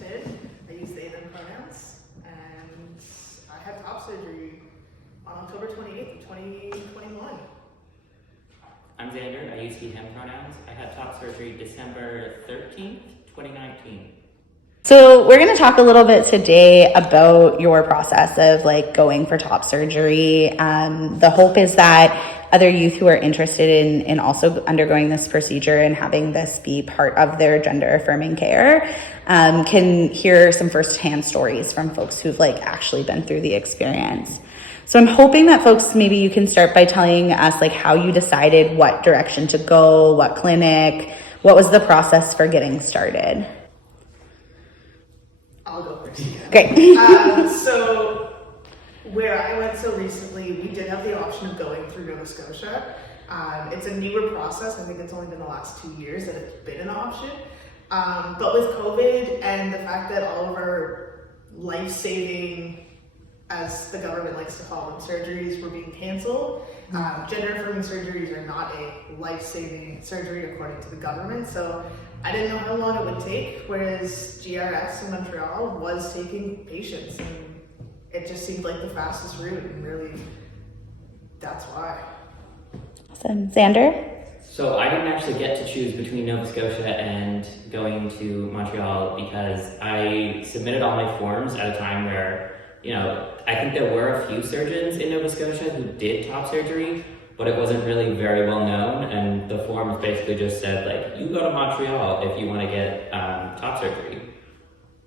Finn. I use they, them pronouns. And I had top surgery on October 28th, 2021. I'm Xander. I use he, him pronouns. I had top surgery December 13th, 2019. So we're going to talk a little bit today about your process of going for top surgery. The hope is that other youth who are interested in also undergoing this procedure and having this be part of their gender affirming care can hear some firsthand stories from folks who've actually been through the experience. So I'm hoping that folks, maybe you can start by telling us how you decided what direction to go, what clinic, what was the process for getting started? I'll go first. Yeah. Great. So where I went so recently, we did have the option of going through Nova Scotia. It's a newer process. I think it's only been the last 2 years that it's been an option. But with COVID and the fact that all of our life-saving, as the government likes to call them, surgeries were being canceled, gender affirming surgeries are not a life-saving surgery according to the government. So I didn't know how long it would take, whereas GRS in Montreal was taking patients, and it just seemed like the fastest route, and really that's why. Awesome. Xander? So I didn't actually get to choose between Nova Scotia and going to Montreal because I submitted all my forms at a time where, I think there were a few surgeons in Nova Scotia who did top surgery, but it wasn't really very well known, and the forms basically just said, you go to Montreal if you want to get top surgery.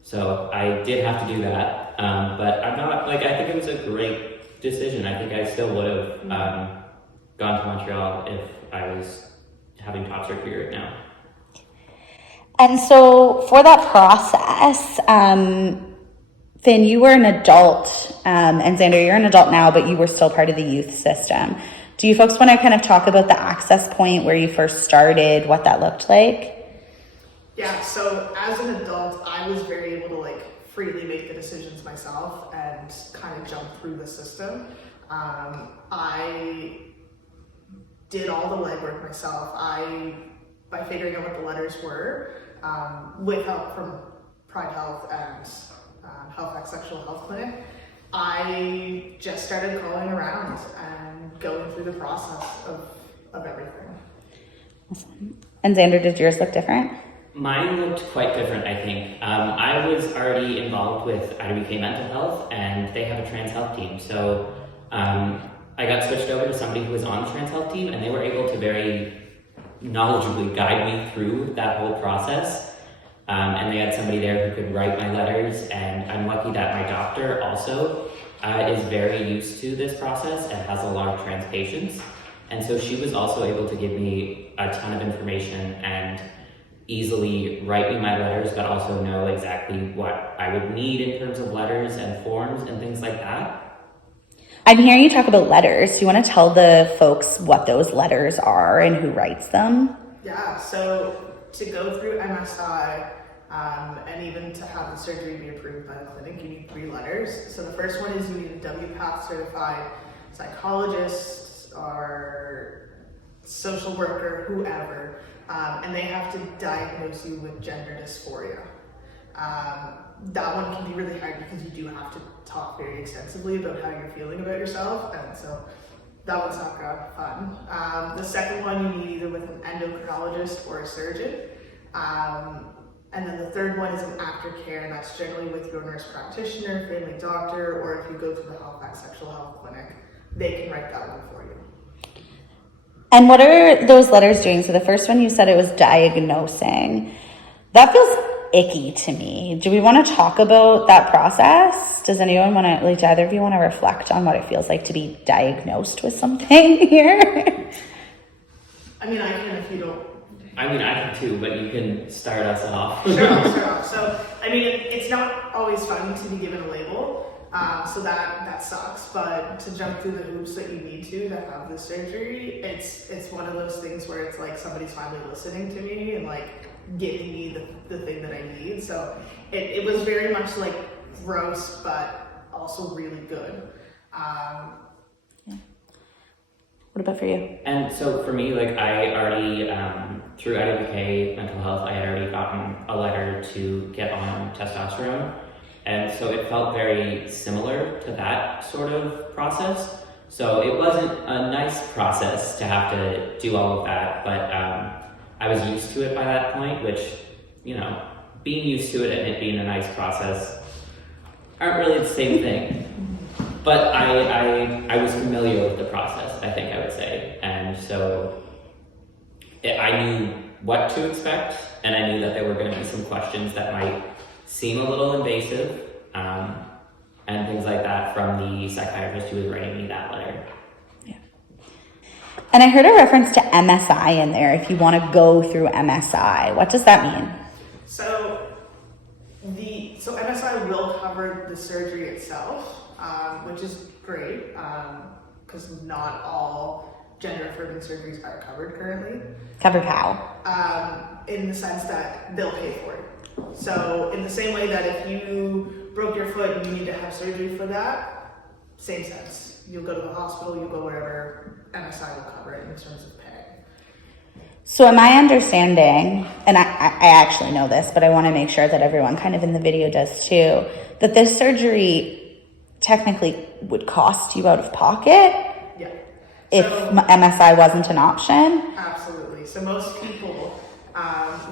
So I did have to do that, but I'm not, I think it was a great decision. I think I still would have gone to Montreal if I was having top surgery right now. And so for that process, Finn, you were an adult, and Xander, you're an adult now, but you were still part of the youth system. Do you folks want to kind of talk about the access point where you first started, what that looked like? Yeah, so as an adult, I was very able to freely make the decisions myself and kind of jump through the system. I did all the legwork myself. By figuring out what the letters were, with help from Pride Health and Halifax Sexual Health Clinic, I just started calling around and going through the process of everything. Awesome. And Xander, did yours look different? Mine looked quite different, I think. I was already involved with IWK Mental Health, and they have a trans health team. So I got switched over to somebody who was on the trans health team, and they were able to very knowledgeably guide me through that whole process. And they had somebody there who could write my letters, and I'm lucky that my doctor also is very used to this process and has a lot of trans patients. And so she was also able to give me a ton of information and easily write me my letters, but also know exactly what I would need in terms of letters and forms and things like that. I'm hearing you talk about letters. Do you want to tell the folks what those letters are and who writes them? Yeah, so to go through MSI and even to have the surgery be approved by the clinic, you need 3 letters. So the first one is you need a WPATH certified psychologist or social worker, whoever, and they have to diagnose you with gender dysphoria. That one can be really hard because you do have to talk very extensively about how you're feeling about yourself, and so that one's not fun. The second one you need either with an endocrinologist or a surgeon. And then the third one is an aftercare, and that's generally with your nurse practitioner, family doctor, or if you go to the Halifax Sexual Health Clinic, they can write that one for you. And what are those letters doing? So the first one you said it was diagnosing. That feels icky to me. Do we want to talk about that process? Does anyone want to, do either of you want to reflect on what it feels like to be diagnosed with something here? I mean, I can if you don't. I can too, but you can start us off. Sure, I'll start off. So, it's not always fun to be given a label, so that sucks, but to jump through the hoops that you need to have the surgery, it's one of those things where it's somebody's finally listening to me and giving me the thing that I need. So it was very much gross, but also really good. What about for you? And so for me, I already, through IWK Mental Health, I had already gotten a letter to get on testosterone. And so it felt very similar to that sort of process. So it wasn't a nice process to have to do all of that, but I was used to it by that point, which, you know, being used to it and it being a nice process aren't really the same thing. But I was familiar with the process, I think I would say. And so I knew what to expect, and I knew that there were going to be some questions that might seem a little invasive, and things like that from the psychiatrist who was writing me that letter. Yeah. And I heard a reference to MSI in there, if you want to go through MSI. What does that mean? So MSI will cover the surgery itself, which is great, because not all gender affirming surgeries are covered currently. Covered how? In the sense that they'll pay for it. So in the same way that if you broke your foot and you need to have surgery for that, same sense. You'll go to the hospital, you'll go wherever, MSI will cover it in terms of pay. So am I understanding, and I actually know this, but I want to make sure that everyone kind of in the video does too, that this surgery technically would cost you out of pocket? Yeah. If MSI wasn't an option? Absolutely. So most people,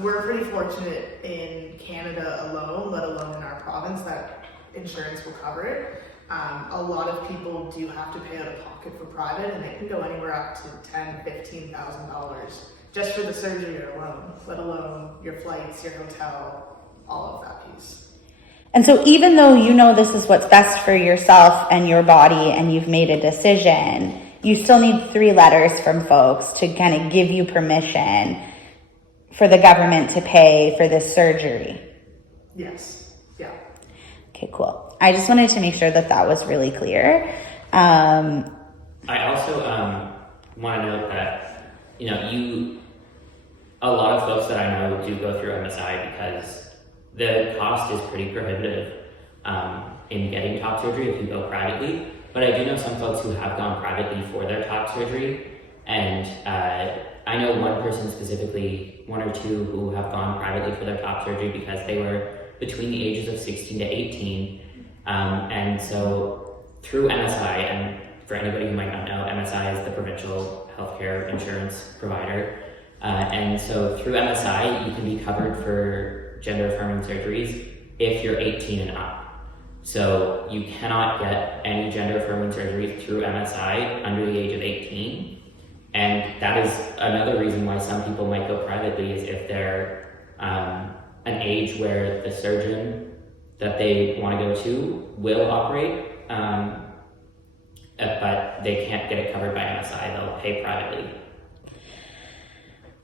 we're pretty fortunate in Canada alone, let alone in our province, that insurance will cover it. A lot of people do have to pay out of pocket for private, and it can go anywhere up to $10,000, $15,000 just for the surgery alone, let alone your flights, your hotel, all of that piece. And so even though you know this is what's best for yourself and your body and you've made a decision, you still need 3 letters from folks to kind of give you permission for the government to pay for this surgery. Yes. Yeah. Okay, cool. I just wanted to make sure that that was really clear. I also want to note that, you know, a lot of folks that I know do go through MSI because the cost is pretty prohibitive in getting top surgery if you go privately. But I do know some folks who have gone privately for their top surgery, and I know one person specifically, 1 or 2, who have gone privately for their top surgery because they were between the ages of 16 to 18. And so through MSI, and for anybody who might not know, MSI is the provincial healthcare insurance provider. And so through MSI, you can be covered for gender affirming surgeries if you're 18 and up. So you cannot get any gender affirming surgeries through MSI under the age of 18. And that is another reason why some people might go privately, is if they're an age where the surgeon that they want to go to will operate, but they can't get it covered by MSI, they'll pay privately.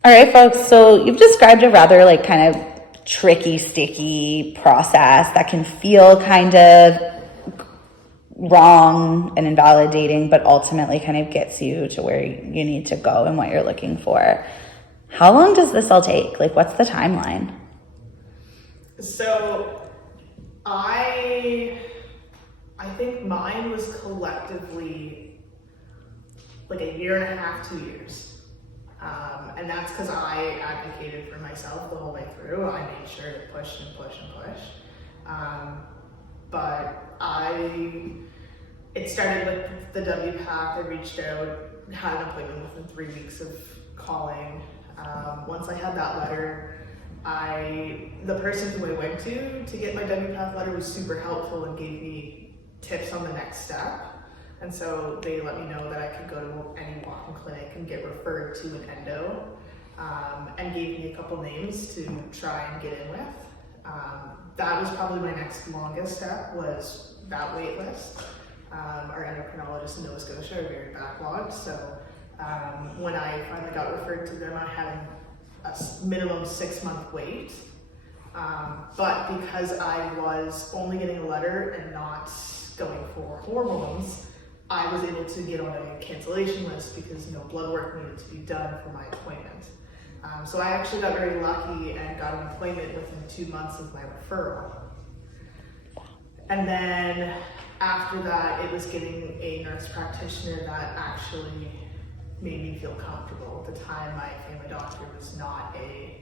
All right, folks, so you've described a rather like kind of tricky, sticky process that can feel kind of wrong and invalidating, but ultimately kind of gets you to where you need to go and what you're looking for. How long does this all take? Like, what's the timeline? So I think mine was collectively like 1.5 years, 2 years. And that's because I advocated for myself the whole way through. I made sure to push and push and push. But it started with the WPAC. I reached out, had an appointment within 3 weeks of calling. Once I had that letter, the person who I went to get my WPAC letter was super helpful and gave me tips on the next step. And so they let me know that I could go to any walk-in clinic and get referred to an endo, and gave me a couple names to try and get in with. That was probably my next longest step, was that wait list. Our endocrinologists in Nova Scotia are very backlogged, so when I finally got referred to them, I had a minimum 6-month wait. But because I was only getting a letter and not going for hormones, I was able to get on a cancellation list because blood work needed to be done for my appointment. So I actually got very lucky and got an appointment within 2 months of my referral. And then after that, it was getting a nurse practitioner that actually made me feel comfortable. At the time, my family doctor was not a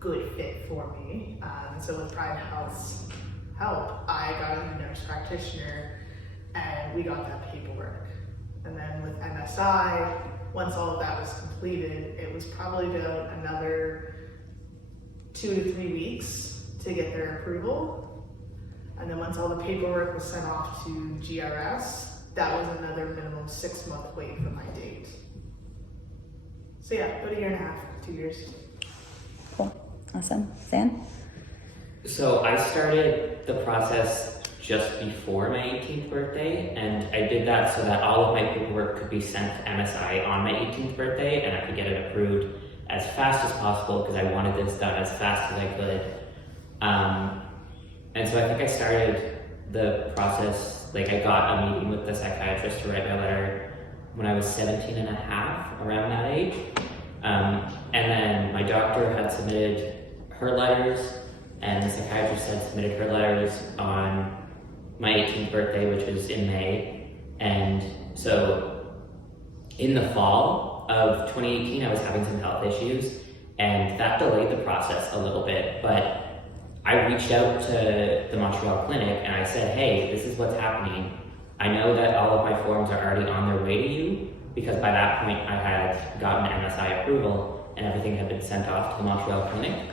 good fit for me. So with Pride Health's help, I got a nurse practitioner and we got that paperwork. And then with MSI, once all of that was completed, it was probably about another 2 to 3 weeks to get their approval. And then once all the paperwork was sent off to GRS, that was another minimum 6-month wait for my date. So yeah, about 1.5 years, 2 years. Cool. Awesome. Sam? So I started the process just before my 18th birthday, and I did that so that all of my paperwork could be sent to MSI on my 18th birthday, and I could get it approved as fast as possible because I wanted this done as fast as I could. And so I think I started the process, like I got a meeting with the psychiatrist to write my letter when I was 17 and a half, around that age. And then my doctor had submitted her letters, and the psychiatrist had submitted her letters on my 18th birthday, which was in May. And so in the fall of 2018, I was having some health issues, and that delayed the process a little bit. But I reached out to the Montreal clinic and I said, hey, this is what's happening. I know that all of my forms are already on their way to you, because by that point I had gotten MSI approval and everything had been sent off to the Montreal clinic.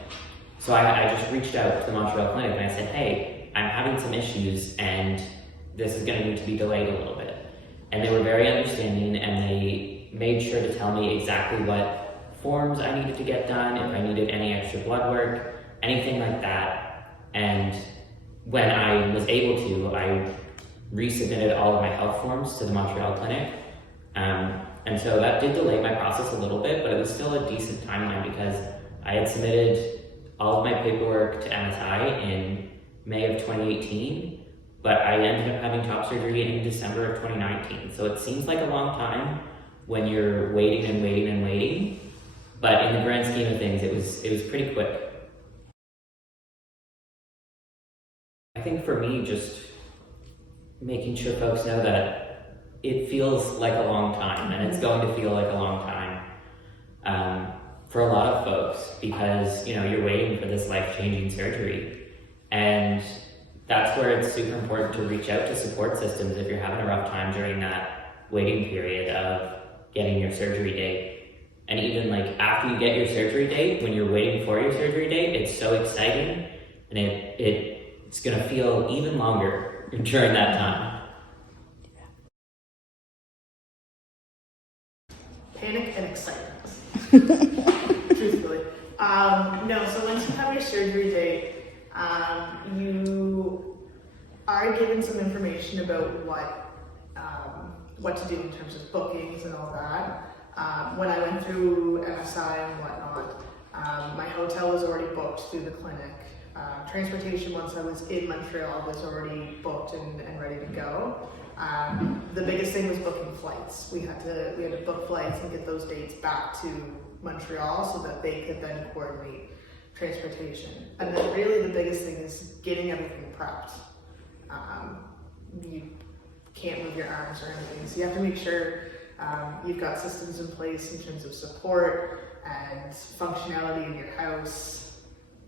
So I just reached out to the Montreal clinic and I said, hey, I'm having some issues and this is going to need to be delayed a little bit. And they were very understanding, and they made sure to tell me exactly what forms I needed to get done, if I needed any extra blood work, anything like that. And when I was able to, I resubmitted all of my health forms to the Montreal clinic. And so that did delay my process a little bit, but it was still a decent timeline because I had submitted all of my paperwork to MSI in May of 2018, but I ended up having top surgery in December of 2019. So it seems like a long time when you're waiting and waiting and waiting, but in the grand scheme of things, it was pretty quick. I think for me, just making sure folks know that it feels like a long time, and it's going to feel like a long time for a lot of folks, because you're waiting for this life-changing surgery. And that's where it's super important to reach out to support systems if you're having a rough time during that waiting period of getting your surgery date. And even like after you get your surgery date, when you're waiting for your surgery date, it's so exciting, and it's gonna feel even longer during that time. Panic and excitement. Truthfully. No, so once you have your surgery date, you are given some information about what to do in terms of bookings and all that. When I went through MSI and whatnot, my hotel was already booked through the clinic. Transportation, once I was in Montreal, was already booked and ready to go. The biggest thing was booking flights. We had to book flights and get those dates back to Montreal so that they could then coordinate transportation. And then really the biggest thing is getting everything prepped. You can't move your arms or anything, so you have to make sure you've got systems in place in terms of support and functionality in your house,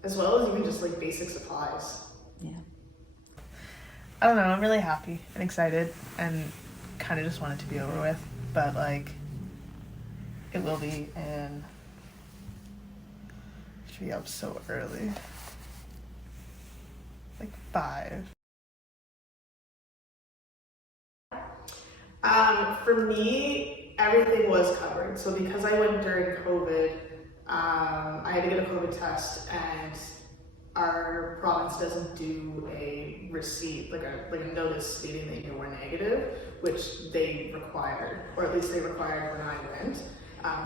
as well as even just like basic supplies. Yeah. I don't know, I'm really happy and excited and kind of just want it to be over with, but like it will be, and I should be up so early, like 5. For me, everything was covered. So because I went during COVID, I had to get a COVID test, and our province doesn't do a receipt, like a notice stating that you were negative, which they required, or at least they required when I went.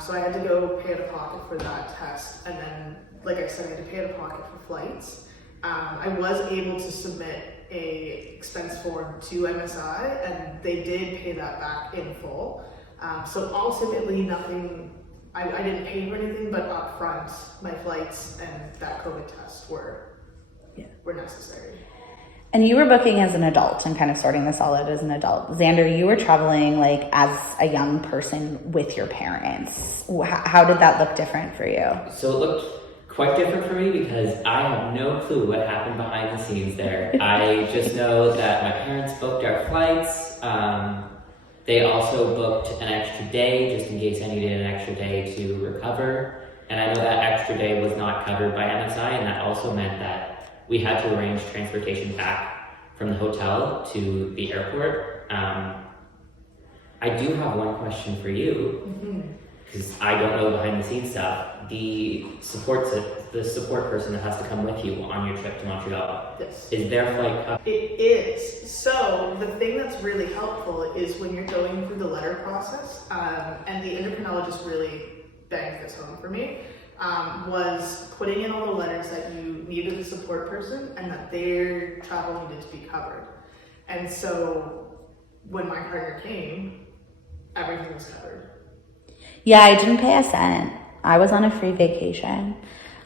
So I had to go pay out of pocket for that test, and then, like I said, I had to pay out of pocket for flights. I was able to submit a expense form to MSI, and they did pay that back in full. So ultimately nothing, I didn't pay for anything, but up front, my flights and that COVID test were necessary. And you were booking as an adult and kind of sorting this all out as an adult. Xander, you were traveling like as a young person with your parents. How did that look different for you? So it looked quite different for me because I have no clue what happened behind the scenes there. I just know that my parents booked our flights. They also booked an extra day just in case I needed an extra day to recover. And I know that extra day was not covered by MSI, and that also meant that we had to arrange transportation back from the hotel to the airport. I do have one question for you, because I don't know behind the scenes stuff. The support person that has to come with you on your trip to Montreal, Yes. is their flight covered? It is. So the thing that's really helpful is when you're going through the letter process, and the endocrinologist really banged this home for me, was putting in all the letters that you needed a support person and that their travel needed to be covered. And so when my partner came, everything was covered. Yeah, I didn't pay a cent. I was on a free vacation.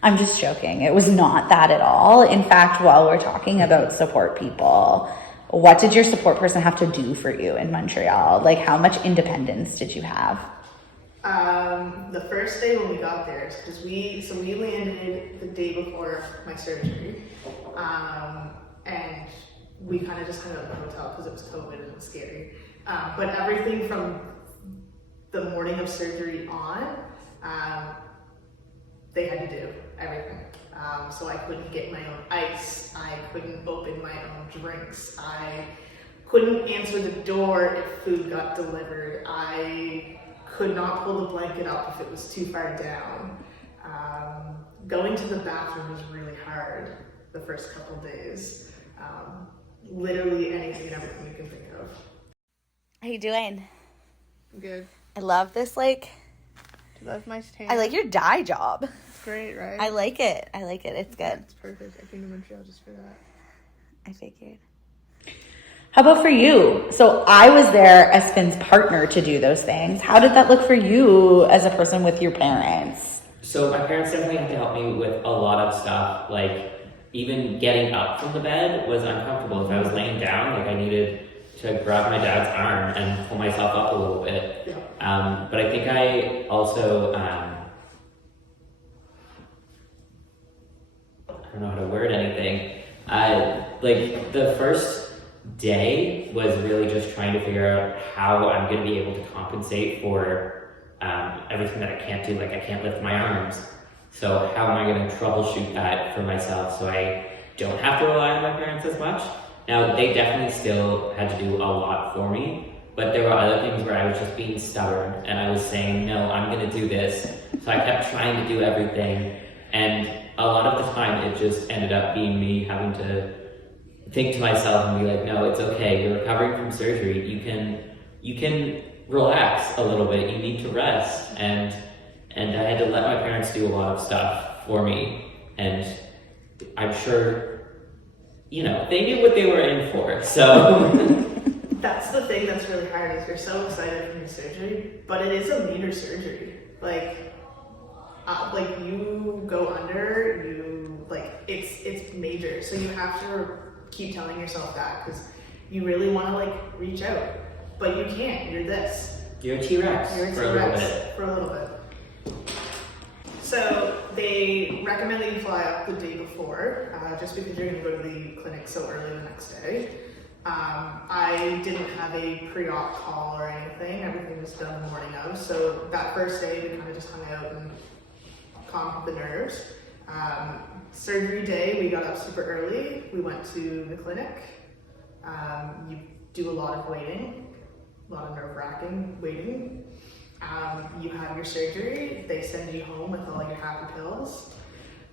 I'm just joking. It was not that at all. In fact, while we're talking about support people, what did your support person have to do for you in Montreal? Like, how much independence did you have? The first day when we got there, because we landed the day before my surgery, and we kind of just hung out in the hotel because it was COVID and it was scary. But everything from the morning of surgery on, they had to do everything. So I couldn't get my own ice. I couldn't open my own drinks. I couldn't answer the door if food got delivered. I could not pull the blanket up if it was too far down. Going to the bathroom was really hard the first couple days. Literally anything and everything you can think of. How you doing? Good. I love this, like, That's my tan. I like your dye job. It's great, right? I like it. It's good. It's perfect. I came to Montreal just for that. I figured. How about for you? So I was there as Finn's partner to do those things. How did that look for you as a person with your parents? So my parents definitely had to help me with a lot of stuff. Like, even getting up from the bed was uncomfortable. If I was laying down, like, I needed to grab my dad's arm and pull myself up a little bit. Yeah. But I think I also, I don't know how to word anything. Like, the first day was really just trying to figure out how I'm going to be able to compensate for everything that I can't do. Like, I can't lift my arms. So how am I going to troubleshoot that for myself so I don't have to rely on my parents as much? Now, they definitely still had to do a lot for me, but there were other things where I was just being stubborn and I was saying, no, I'm going to do this. So I kept trying to do everything, and a lot of the time it just ended up being me having to think to myself and be like, no, it's okay. You're recovering from surgery. You can relax a little bit. You need to rest. And I had to let my parents do a lot of stuff for me. And I'm sure, you know, they knew what they were in for. So That's the thing that's really hard is you're so excited from the surgery, but it is a major surgery. Like you go under, it's major. So you have to keep telling yourself that because you really want to like reach out, but you can't. You're this. you're a T-Rex You're a for a little T-Rex bit. for a little bit. So they recommend that you fly up the day before, just because you're going to go to the clinic so early the next day. I didn't have a pre-op call or anything. Everything was done the morning of. So that first day, we kind of just hung out and calmed the nerves. Surgery day, we got up super early. We went to the clinic. You do a lot of waiting, a lot of nerve-wracking waiting. You have your surgery. They send you home with all your happy pills.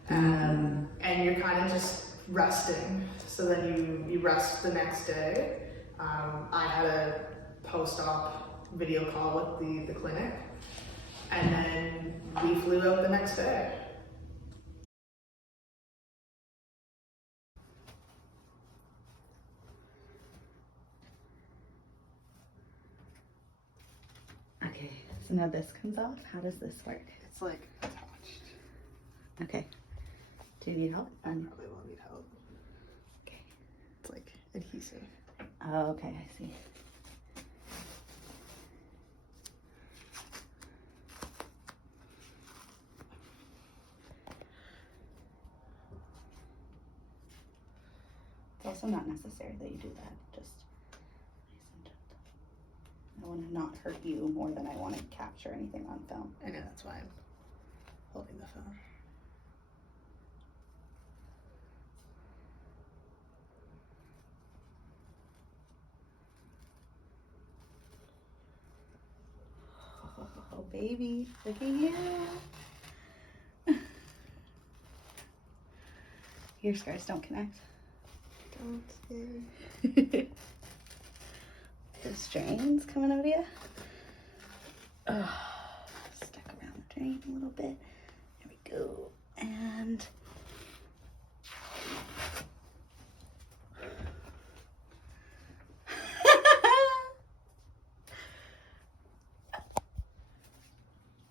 And you're kind of just resting. So then you rest the next day. I had a post-op video call with the clinic, and then we flew out the next day. Okay, so now this comes off. How does this work? It's like attached. Okay. Do you need help? I probably won't need help. Okay. It's like adhesive. Oh, okay, I see. It's also not necessary that you do that. Just nice and gentle. I want to not hurt you more than I want to capture anything on film. I know, that's why I'm holding the phone. Oh, baby, look at you. Your scars don't connect. Don't stay. The strains coming out of you. Stuck around the drain a little bit. There we go. And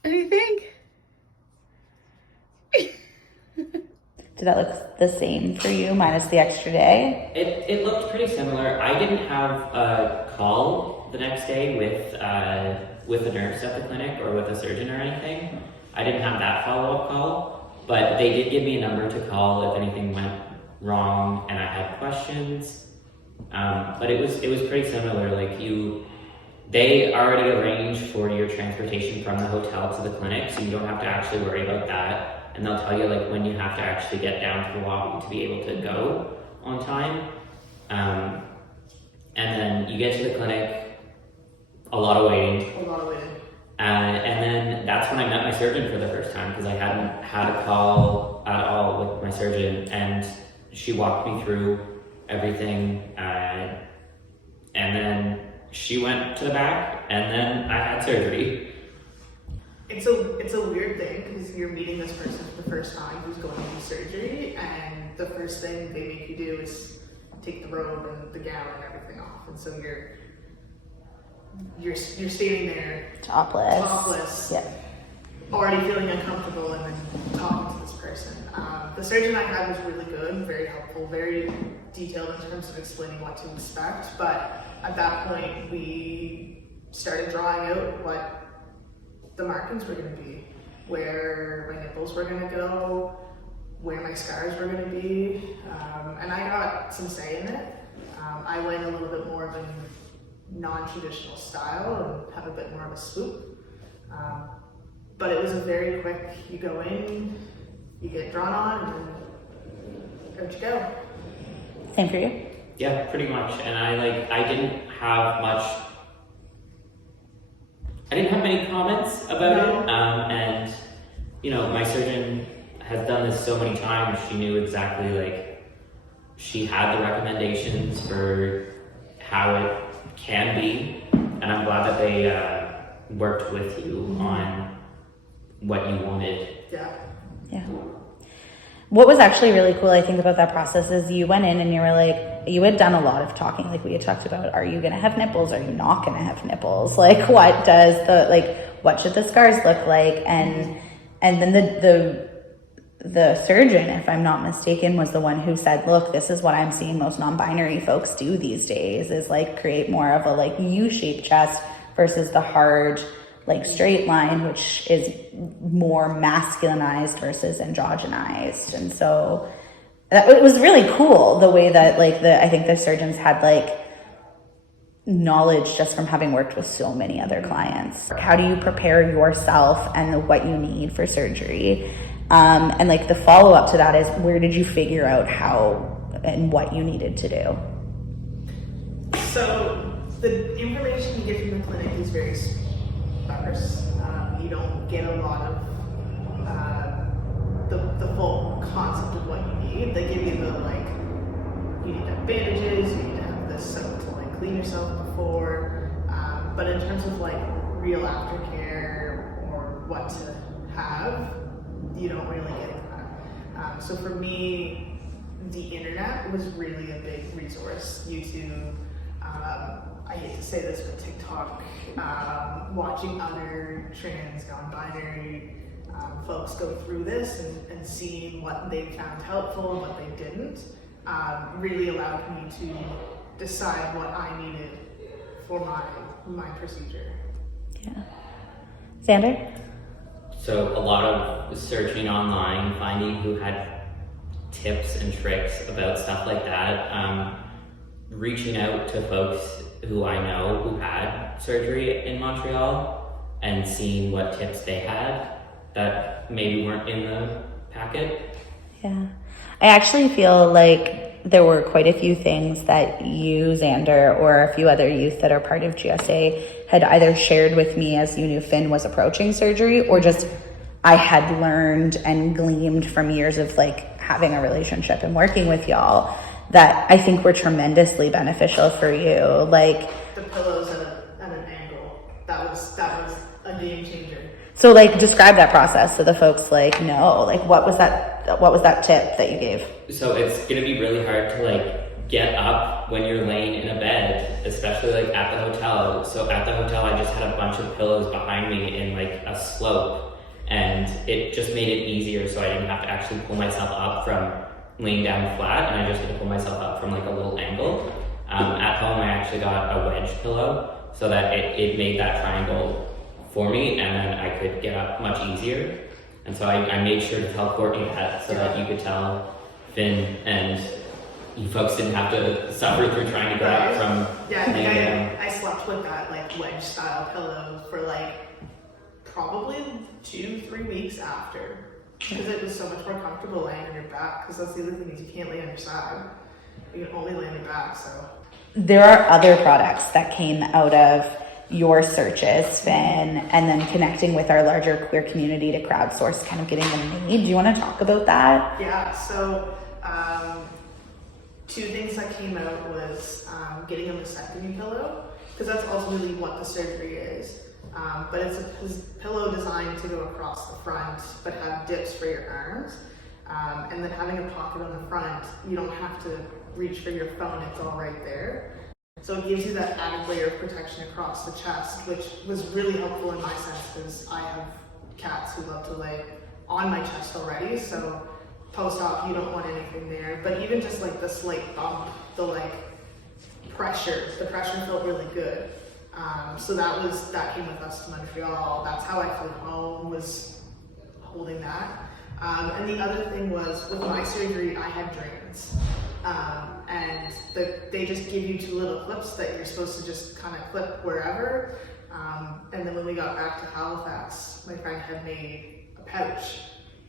what do you think? Did that look the same for you, minus the extra day? It looked pretty similar. I didn't have a call the next day with a nurse at the clinic or with a surgeon or anything. I didn't have that follow-up call, but they did give me a number to call if anything went wrong and I had questions. But it was pretty similar. Like they already arranged for your transportation from the hotel to the clinic, so you don't have to actually worry about that. And they'll tell you like when you have to actually get down to the lobby to be able to go on time. And then you get to the clinic, a lot of waiting. And then that's when I met my surgeon for the first time, because I hadn't had a call at all with my surgeon, and she walked me through everything. And then she went to the back, and then I had surgery. It's a weird thing because you're meeting this person for the first time who's going to do surgery, and the first thing they make you do is take the robe and the gown and everything off, and so you're standing there topless, yeah, already feeling uncomfortable, and then talking to this person. The surgeon I had was really good, very helpful, very detailed in terms of explaining what to expect. But at that point, we started drawing out what the markings were going to be, where my nipples were going to go, where my scars were going to be, and I got some say in it. I went a little bit more of a non-traditional style and have a bit more of a swoop, but it was a very quick, you go in, you get drawn on, and out you go. Same for you? Yeah, pretty much. And I didn't have many comments about it. And my surgeon has done this so many times. She knew exactly, she had the recommendations for how it can be, and I'm glad that they worked with you on what you wanted. Yeah. What was actually really cool, I think, about that process is you went in and you were like, you had done a lot of talking, like we had talked about, are you going to have nipples? Are you not going to have nipples? Like, what should the scars look like? And then the surgeon, if I'm not mistaken, was the one who said, look, this is what I'm seeing most non-binary folks do these days, is create more of a U-shaped chest versus the hard, straight line, which is more masculinized versus androgenized. And so it was really cool the way that I think the surgeons had knowledge just from having worked with so many other clients. How do you prepare yourself and what you need for surgery? And the follow-up to that is, where did you figure out how and what you needed to do? So the information you get from the clinic is very sparse. You don't get a lot of the full concept of what you need. They give you you need to have bandages, you need to have this soap to clean yourself before. But in terms of real aftercare or what to have, you don't really get that. So for me, the internet was really a big resource. YouTube, I hate to say this, but TikTok, watching other trans, non-binary folks go through this and seeing what they found helpful and what they didn't, really allowed me to decide what I needed for my procedure. Yeah. Xander? So a lot of searching online, finding who had tips and tricks about stuff like that, reaching out to folks who I know who had surgery in Montreal and seeing what tips they had that maybe weren't in the packet. Yeah. I actually feel like there were quite a few things that you, Xander, or a few other youth that are part of GSA had either shared with me as you knew Finn was approaching surgery, or just I had learned and gleamed from years of like having a relationship and working with y'all that I think were tremendously beneficial for you. Like The pillows at an angle. That was a game changer. So like describe that process so the folks like know, like what was that tip that you gave? So it's gonna be really hard to like get up when you're laying in a bed, especially like at the hotel. So at the hotel I just had a bunch of pillows behind me in like a slope, and it just made it easier so I didn't have to actually pull myself up from laying down flat, and I just had to pull myself up from like a little angle. At home I actually got a wedge pillow so that it made that triangle for me, and then I could get up much easier. And so I made sure to tell Courtney that so that you could tell Finn and you folks didn't have to suffer through trying to get up from laying down. I slept with that like wedge style pillow for like probably 2-3 weeks after, because it was so much more comfortable laying on your back, because that's the other thing is you can't lay on your side. You can only lay on your back. So there are other products that came out of your searches, Finn, and then connecting with our larger queer community to crowdsource kind of getting them made. Do you want to talk about that? Yeah, so two things that came out was getting a mastectomy pillow, because that's ultimately what the surgery is. But it's a pillow designed to go across the front, but have dips for your arms. And then having a pocket on the front, you don't have to reach for your phone, it's all right there. So it gives you that added layer of protection across the chest, which was really helpful in my sense, because I have cats who love to lay on my chest already. So post-op, you don't want anything there. But even just like the slight bump, the pressure felt really good. So that came with us to Montreal. That's how I flew home, was holding that. And the other thing was, with my surgery, I had drains. And they just give you 2 little clips that you're supposed to just kind of clip wherever. And then when we got back to Halifax, my friend had made a pouch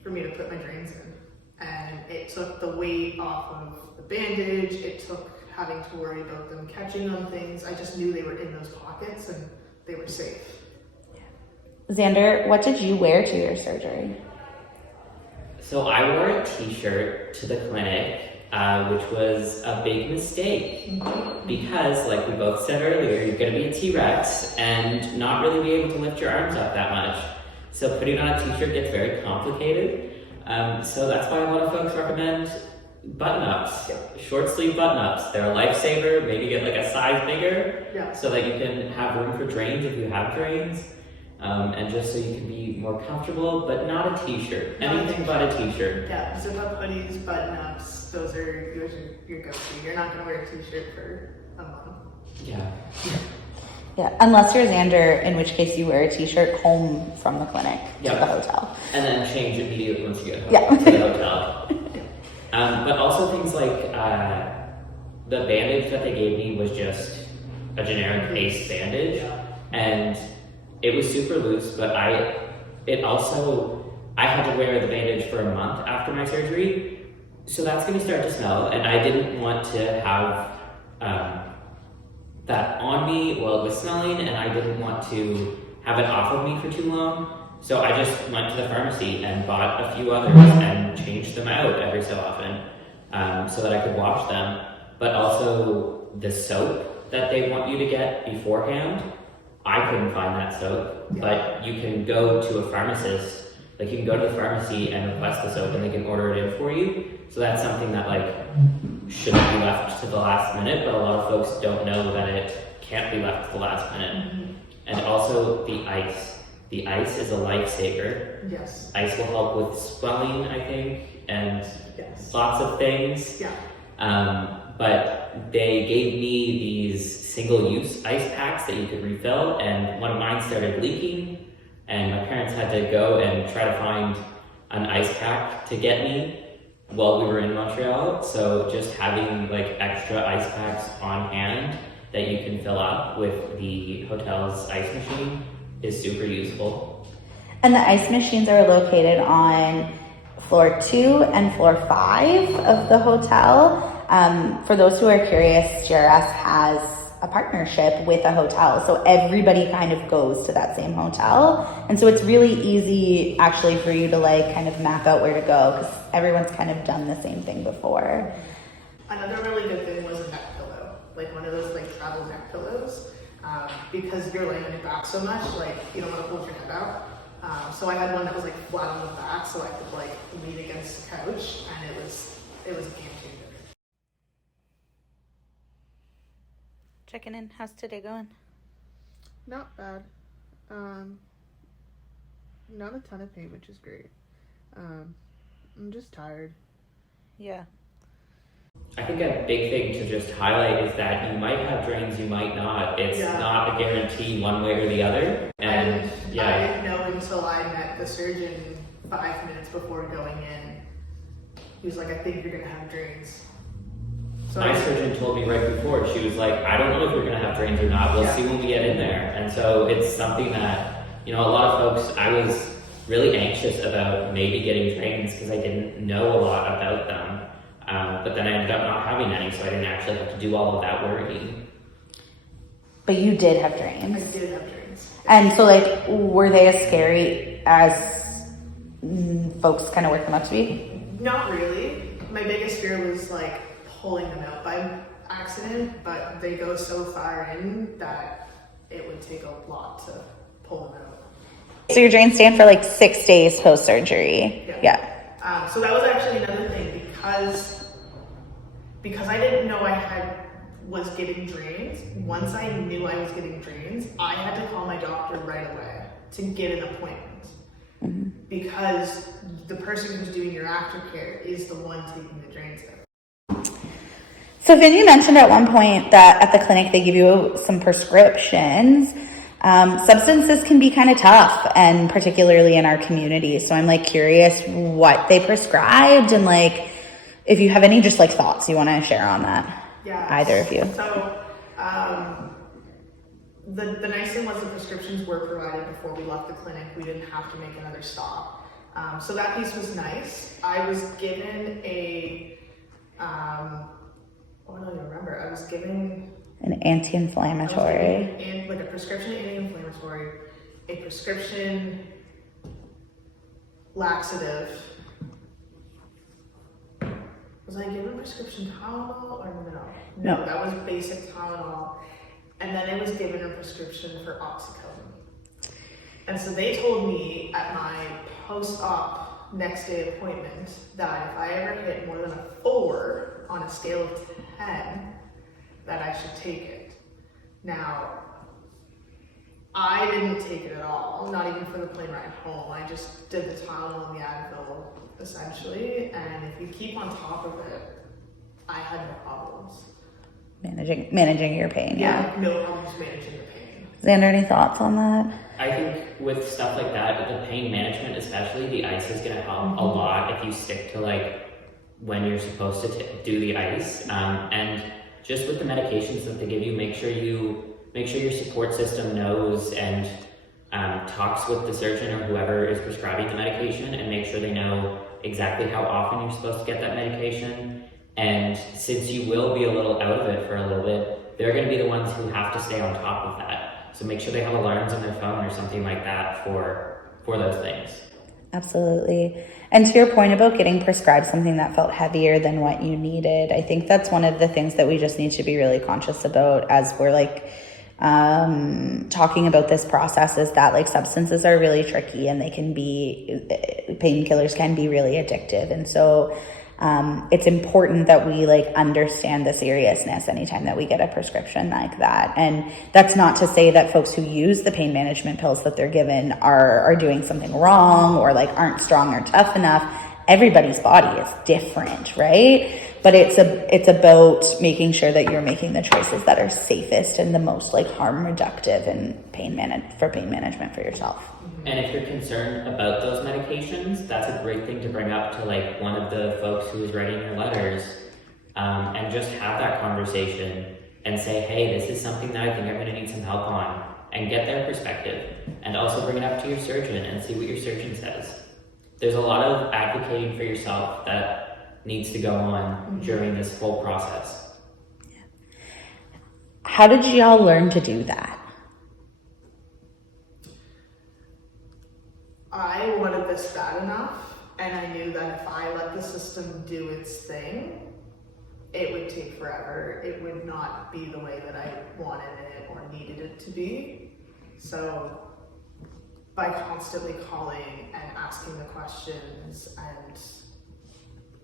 for me to put my drains in. And it took the weight off of the bandage, it took having to worry about them catching on things. I just knew they were in those pockets and they were safe. Xander, what did you wear to your surgery? So I wore a t-shirt to the clinic, which was a big mistake because, like we both said earlier, you're going to be a T-Rex and not really be able to lift your arms up that much. So putting on a t-shirt gets very complicated. So that's why a lot of folks recommend button-ups, short sleeve button-ups. They're a lifesaver. Maybe get like a size bigger so that you can have room for drains if you have drains. And just so you can be more comfortable, but not a t-shirt. Anything but a t-shirt. Yeah, zip-up hoodies, button-ups, those are your go-to. You're not going to wear a t-shirt for a month. Yeah. Yeah, unless you're Xander, in which case you wear a t-shirt home from the clinic to the hotel. And then change immediately once you get home Yeah. to the hotel. But also things like the bandage that they gave me was just a generic base bandage. And it was super loose, but I had to wear the bandage for a month after my surgery. So that's going to start to smell, and I didn't want to have that on me while it was smelling, and I didn't want to have it off of me for too long. So I just went to the pharmacy and bought a few others and changed them out every so often so that I could wash them. But also the soap that they want you to get beforehand, I couldn't find that soap, but you can go to a pharmacist. Like you can go to the pharmacy and request the soap and they can order it in for you. So that's something that shouldn't be left to the last minute, but a lot of folks don't know that it can't be left to the last minute. And also the ice. The ice is a lifesaver. Yes. Ice will help with swelling, I think, and lots of things. Yeah. but they gave me these single-use ice packs that you could refill, and one of mine started leaking, and my parents had to go and try to find an ice pack to get me while we were in Montreal. So just having like extra ice packs on hand that you can fill up with the hotel's ice machine is super useful. And the ice machines are located on floor 2 and floor 5 of the hotel. For those who are curious, GRS has a partnership with a hotel, so everybody kind of goes to that same hotel, and so it's really easy actually for you to like kind of map out where to go because everyone's kind of done the same thing before. Another really good thing was a neck pillow, like one of those like travel neck pillows, because you're laying on your back so much, like you don't want to hold your head out. So I had one that was like flat on the back, so I could like lean against the couch, and it was a game changer. Checking in. How's today going? Not bad. Not a ton of pain, which is great. I'm just tired. Yeah. I think a big thing to just highlight is that you might have drains, you might not. It's not a guarantee one way or the other. And I didn't know until I met the surgeon 5 minutes before going in. He was like, I think you're gonna have drains. So my surgeon told me right before, she was like, I don't know if we're gonna have drains or not. We'll see when we get in there. And so it's something that, you know, a lot of folks, I was really anxious about maybe getting drains because I didn't know a lot about them. But then I ended up not having any, so I didn't actually have to do all of that worrying. But you did have drains. I did have drains. And so like, were they as scary as folks kind of work them up to be? Not really. My biggest fear was like pulling them out by accident, but they go so far in that it would take a lot to pull them out. So your drains stand for like 6 days post-surgery. Yeah. So that was actually another thing because I didn't know was getting drains. Once I knew I was getting drains, I had to call my doctor right away to get an appointment because the person who's doing your aftercare is the one taking the drains out. So Finn, you mentioned at one point that at the clinic they give you some prescriptions. Substances can be kind of tough, and particularly in our community. So I'm like curious what they prescribed and like if you have any just like thoughts you want to share on that. Yeah. Either of you. So the nice thing was the prescriptions were provided before we left the clinic. We didn't have to make another stop. So that piece was nice. I was given a I don't even remember. I was given an anti-inflammatory. Like a prescription anti-inflammatory, a prescription laxative. Was I given prescription Tylenol or no? No, that was basic Tylenol. And then I was given a prescription for oxycodone. And so they told me at my post-op next day appointment that if I ever hit more than a 4 on a scale of 10, that I should take it. Now, I didn't take it at all, not even for the plane ride home. I just did the Tylenol and the Advil, essentially, and if you keep on top of it, I had no problems. Managing your pain, yeah. No problems managing the pain. Xander, any thoughts on that? I think with stuff like that, the pain management especially, the ice is gonna help a lot if you stick to like when you're supposed to do the ice. And just with the medications that they give you, make sure your support system knows and talks with the surgeon or whoever is prescribing the medication, and make sure they know exactly how often you're supposed to get that medication. And since you will be a little out of it for a little bit, they're going to be the ones who have to stay on top of that. So make sure they have alarms on their phone or something like that for those things. Absolutely. And to your point about getting prescribed something that felt heavier than what you needed, I think that's one of the things that we just need to be really conscious about as we're like talking about this process, is that like substances are really tricky and painkillers can be really addictive. And so it's important that we like understand the seriousness anytime that we get a prescription like that. And that's not to say that folks who use the pain management pills that they're given are doing something wrong or like aren't strong or tough enough. everybody's body is different, right? But it's about making sure that you're making the choices that are safest and the most like harm reductive and pain management for yourself. And if you're concerned about those medications, that's a great thing to bring up to like one of the folks who is writing your letters, and just have that conversation and say, hey, this is something that I think I'm going to need some help on, and get their perspective. And also bring it up to your surgeon and see what your surgeon says. There's a lot of advocating for yourself that needs to go on during this whole process. How did y'all learn to do that? I wanted this bad enough, and I knew that if I let the system do its thing, it would take forever. It would not be the way that I wanted it or needed it to be. So by constantly calling and asking the questions and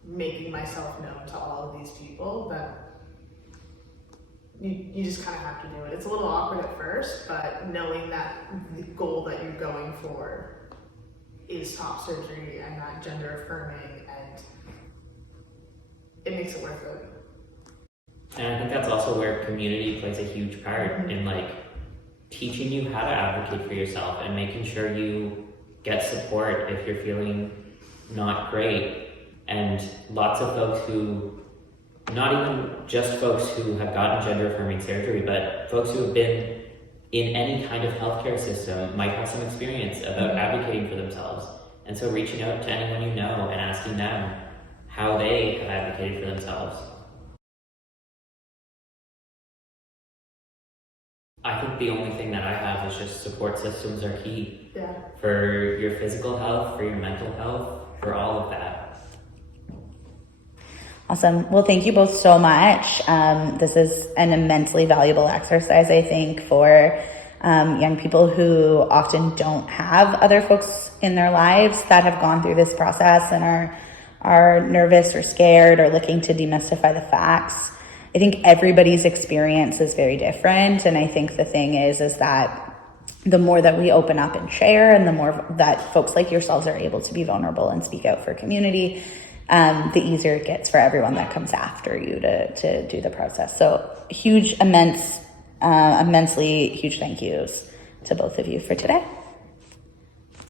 making myself known to all of these people, that you just kind of have to do it. It's a little awkward at first, but knowing that the goal that you're going for is top surgery and that gender affirming, and it makes it worth it. And I think that's also where community plays a huge part in like teaching you how to advocate for yourself and making sure you get support if you're feeling not great. And lots of folks who, not even just folks who have gotten gender affirming surgery, but folks who have been in any kind of healthcare system might have some experience about advocating for themselves. And so reaching out to anyone you know and asking them how they have advocated for themselves. I think the only thing that I have is just support systems are key. Yeah. For your physical health, for your mental health, for all of that. Awesome. Well, thank you both so much. This is an immensely valuable exercise, I think, for young people who often don't have other folks in their lives that have gone through this process and are nervous or scared or looking to demystify the facts. I think everybody's experience is very different. And I think the thing is that the more that we open up and share, and the more that folks like yourselves are able to be vulnerable and speak out for community, the easier it gets for everyone that comes after you to do the process. So immensely huge thank yous to both of you for today.